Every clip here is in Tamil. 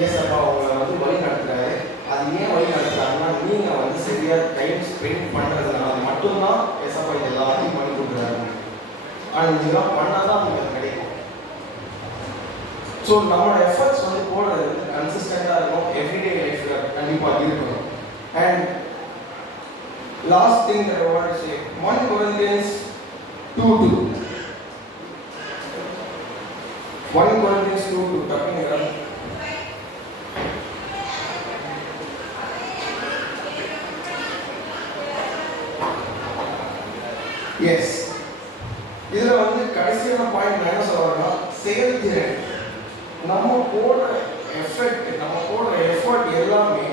ஏசப்பா உங்களை வந்து வழி நடத்துறாரு. அது ஏன் வழி நடத்துறாருன்னா, நீங்கள் வந்து சரியாக டைம் ஸ்பெண்ட் பண்ணுறதுனால மட்டும்தான் ஏசப்பா இது எல்லாத்தையும் பண்ணி கொடுக்குறாரு. ஆனால் இதெல்லாம் பண்ணால் தான் உங்களுக்கு கிடைக்கும். ஸோ நம்மளோட எஃபர்ட்ஸ் வந்து போடுறது வந்து கன்சிஸ்டண்டாக இருக்கும், எவ்ரிடே லைஃப்பில் கண்டிப்பாக இருக்கணும். And last thing that I want to say, 1 Corinthians 2:2. 1 Corinthians 2:2 டக்குனு எஸ், இதில் வந்து கடைசியான பாயிண்ட் என்ன சொல்கிறேன்னா, செயல்திறன். நம்ம போடுற எஃபெக்ட், நம்ம போடுற எஃபர்ட் எல்லாமே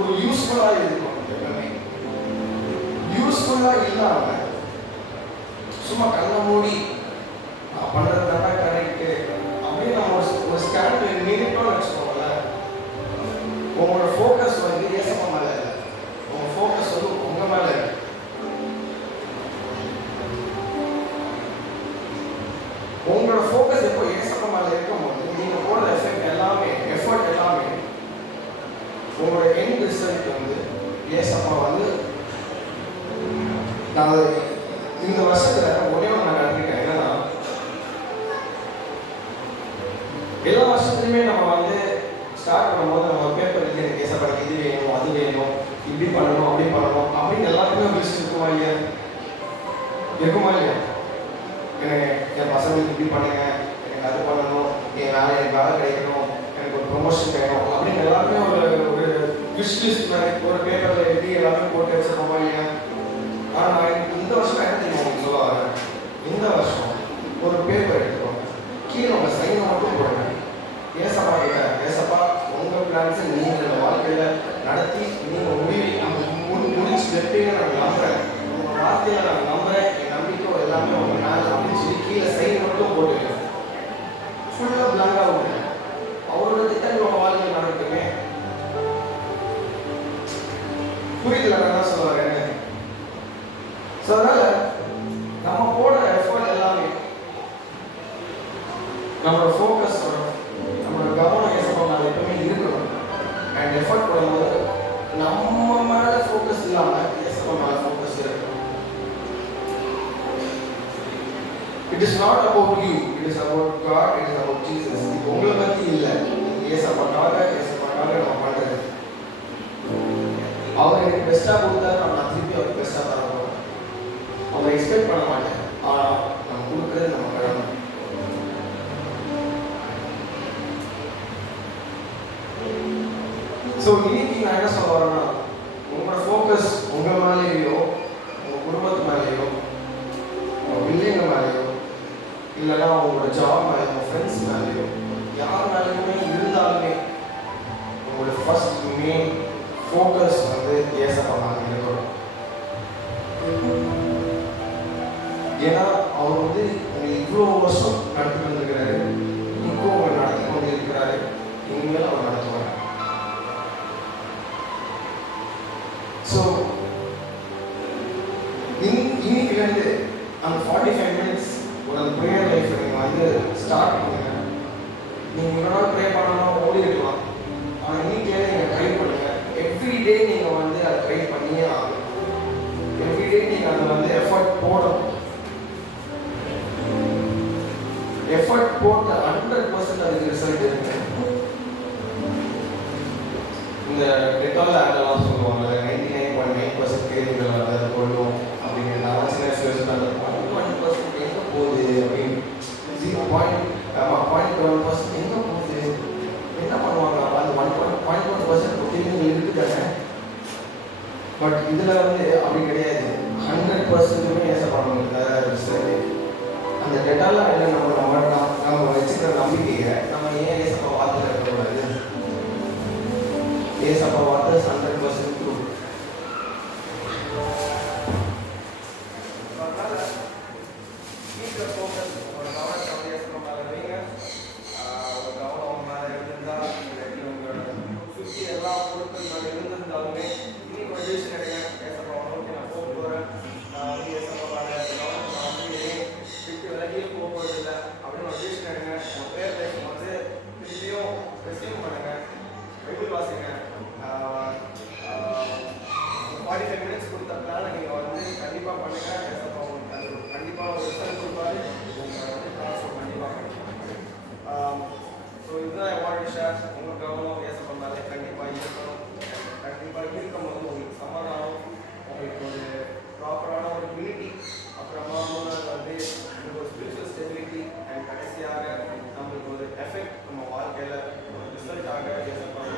ஒரு யூஸ்ஃபுல்லாக இருக்கும். எல்லாமே யூஸ்ஃபுல்லாக இல்லாமல் சும்மா கண்ணை மூடி நான் பண்ணுறது தானே கரெக்டு அப்படின்னு நம்ம ஒரு ஸ்டாண்டில் நிறுத்தோம்னு வச்சுக்கோங்களேன். உங்களோட ஃபோக்கஸ் வந்து ஏசப்பா மேலே இல்லை, உங்கள் ஃபோக்கஸ் வந்து உங்கள் மேலே இல்லை. உங்களோட ஃபோக்கஸ் எப்போ ஏசப்பா மேலே இருக்கும்போது நீங்கள் போடுற எஃபர்ட் எல்லாமே உங்களோட எண்ட் ரிசல்ட் வந்து ஏசப்பா வந்து. நான் இந்த வருஷத்தில் ஒரே ஒன்று நான் கற்றுக்கிட்டேன். என்னன்னா, எல்லா வருஷத்துலையுமே நம்ம வந்து ஸ்டார்ட் பண்ணும்போது நம்ம பேப்பர் எழுதி எனக்கு ஏசப்பாக்கு இது வேணும், அது வேணும், இப்படி பண்ணணும், அப்படி பண்ணணும் அப்படின்னு எல்லாருக்குமே ஒரு லிஸ்ட் இருக்குமா இல்லையா? இருக்குமா இல்லையா? எனக்கு என் பசங்களுக்கு இப்படி பண்ணுங்க, எனக்கு அது பண்ணணும், எனக்கு வேலை கிடைக்கணும், எனக்கு ஒரு ப்ரொமோஷன் வேணும் அப்படின்னு எல்லாருமே ஒரு விஷ் லிஸ்ட் மாதிரி ஒரு பேப்பரில் எழுதி எல்லாமே போட்டு வச்சிருக்கோமா இல்லையா? ஆனால் நான் இந்த வருஷம் என்ன தெரியும் உங்களுக்கு சொல்ல வரேன். இந்த வருஷம் ஒரு பேப்பர் எடுத்துக்கோங்க, கீழே உங்கள் சைனை மட்டும் போடுங்க. ஏசப்பா கிட்ட, ஏசப்பா உங்கள் பிளான்ஸை நீங்கள் இந்த வாழ்க்கையில் நடத்தி நீங்கள் முடிச்சு வைப்பீங்க நான் நம்புகிறேன், உங்கள் வார்த்தையில் நான் நம்புகிறேன், என் நம்பிக்கை எல்லாமே உங்கள் நாள் அப்படின்னு சொல்லி கீழே சைன் மட்டும் போட்டுருங்க. ஃபுல்லாக பிளாங்காக விடுங்க. அவரோட திட்டம் உங்கள் வாழ்க்கையில் நடக்கட்டுமே. புரியுதுல நான் என்ன சொல்ல வரேன்னு? ஸோ அதனால் நம்ம போடுற எஃபர்ட் எல்லாமே நம்மளோட ஃபோக்கஸ், நம்மளோட கவனம் ஏசப்பா மேலே எப்பவுமே இருக்கணும். அண்ட் எஃபர்ட் போடும்போது நம்ம மேலே ஃபோக்கஸ் இல்லாமல் ஏசப்பா மேலே ஃபோக்கஸ் இருக்கணும். It is not about you, it is about God, it is about Jesus. இது உங்களை பற்றி இல்லை, ஏசப்பாக்காக நம்ம பண்ணுறது. அவர் எனக்கு பெஸ்ட்டாக கொடுத்தாரு, நான் திருப்பி அவருக்கு பெஸ்ட்டாக தரணும். அவங்க எக்ஸ்பெக்ட் பண்ண மாட்டேன், ஆனால் நம்ம கொடுக்குறது நம்ம கடமை. ஸோ இன்னைக்கு நான் என்ன சொல்ல வரேன்னா, உங்களோட ஃபோக்கஸ் உங்கள் மேலேயோ, உங்கள் குடும்பத்து மேலேயோ, உங்கள் பிள்ளைங்க மேலேயோ, இல்லைன்னா உங்களோட ஜாப் மேலேயோ, உங்கள் ஃப்ரெண்ட்ஸ் மேலேயோ, யார் மேலேயுமே இருந்தாலுமே உங்களோட ஃபர்ஸ்ட் மெயின் ஃபோக்கஸ் வந்து ஏசப்பா மேலே இருக்கணும். ஏன்னா அவர் வந்து உங்களை இவ்வளோ வருஷம் நடத்தி கொண்டிருக்கிறாரு, இப்போ உங்களை நடத்தி கொண்டு இருக்கிறாரு, இனிமேல் அவர் நடத்துவார். ஸோ இன்னைக்குலேருந்து அந்த 45 மினிட்ஸ் ஒரு ப்ரேயர் லைஃப் நீங்கள் வந்து ஸ்டார்ட் பண்ணுங்க. நீங்கள் இவ்வளோ நாள் ப்ரே பண்ணாமல் ஓடி இருக்கலாம், ஆனால் இன்னைக்குலேருந்து நீங்கள் ட்ரை பண்ணுங்கள். எவ்ரிடே நீங்கள் வந்து அதை ட்ரை பண்ணியே ஆகணும். எவ்ரிடே நீங்கள் அதை வந்து எஃபர்ட் போடணும். எஃபர்ட் போட்டு 100% அதுக்கு ரிசல்ட் இருக்கு. இந்த டெட்டால் ஆடெல்லாம் சொல்லுவாங்க 99.9% கேள்விகள் அதை கொள்ளும் அப்படின்னு. நான் சின்ன வயசுல 1% எங்கே போகுது அப்படின்னு, 0.1% எங்கே போகுது, என்ன பண்ணுவாங்க அந்த 1.1% கேள்விகள் இருக்குதானே. பட் இதில் வந்து அப்படி கிடையாது, 100% ஏசப்படுவாங்க ரிசல்ட். அந்த டெட்டால நம்ம வச்சுக்கிற நம்பிக்கையை நம்ம ஏன் ஏசப்பா வார்த்தையில் இருக்கக்கூடாது? ஏசப்பா வார்த்தை 100% ட்ரூ. அதனால வீட்டில் ஃபோக்கஸ், ஒரு கவனம் ஏசப்பா மேலே வைங்க. ஒரு கவனம் மேலே இருந்திருந்தால் உங்களோட சுற்றி எல்லா பொருட்கள் இருந்திருந்தாலுமே இன்னைக்கு ஒரு டிசிஷன் எடுங்க. ஏசப்பா நோக்கி நான் போக போகிறேன், நான் வந்து ஏசப்பா மேலே விட்டு விலகியே போக போகிறதில்லை அப்படின்னு ஒரு டிசிஷன் எடுங்க. உங்கள் பேர் லைஃப் வந்து திருப்பியும் மனுஷா உங்க கவனம் ஏசப்பட்டாலே கண்டிப்பாக இருக்கணும். கண்டிப்பாக இருக்கும்போது உங்களுக்கு சமாதானம், உங்களுக்கு ஒரு ப்ராப்பரான ஒரு யூனிட்டி, அப்புறமா மூணாவது வந்து ஒரு ஸ்பிரிச்சுவல் ஸ்டெபிலிட்டி, அண்ட் கடைசியாக நம்மளுக்கு ஒரு எஃபெக்ட் நம்ம வாழ்க்கையில் ஒரு ரிசல்ட்டாக ஏசப்பட்டாங்க.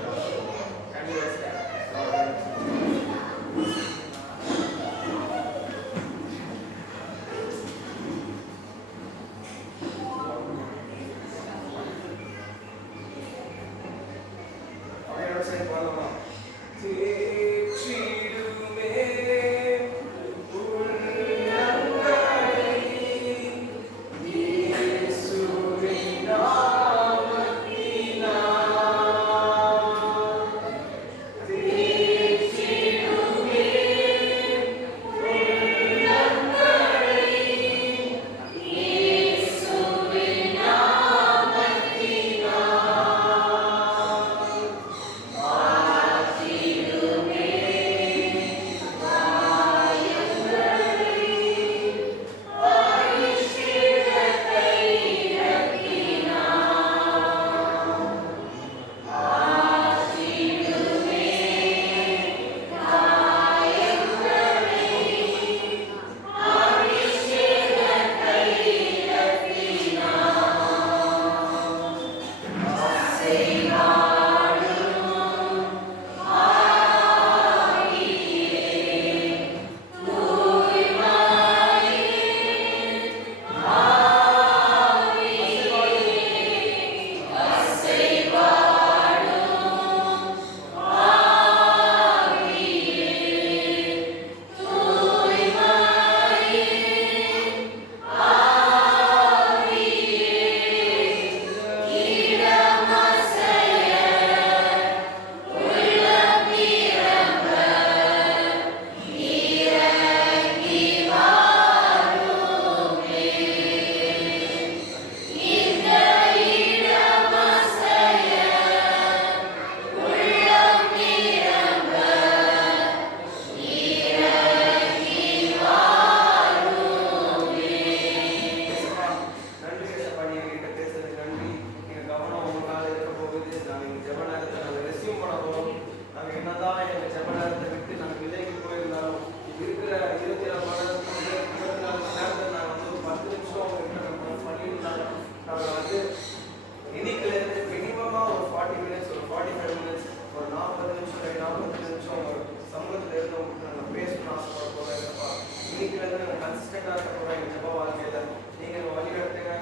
கன்சிஸ்டண்டாக இருக்கிற எங்கள் ஜப வாழ்க்கையில் நீங்கள் வழி நடத்துங்க.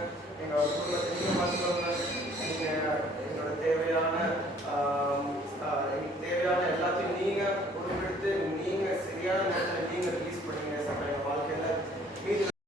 எங்கள் குடும்பத்தை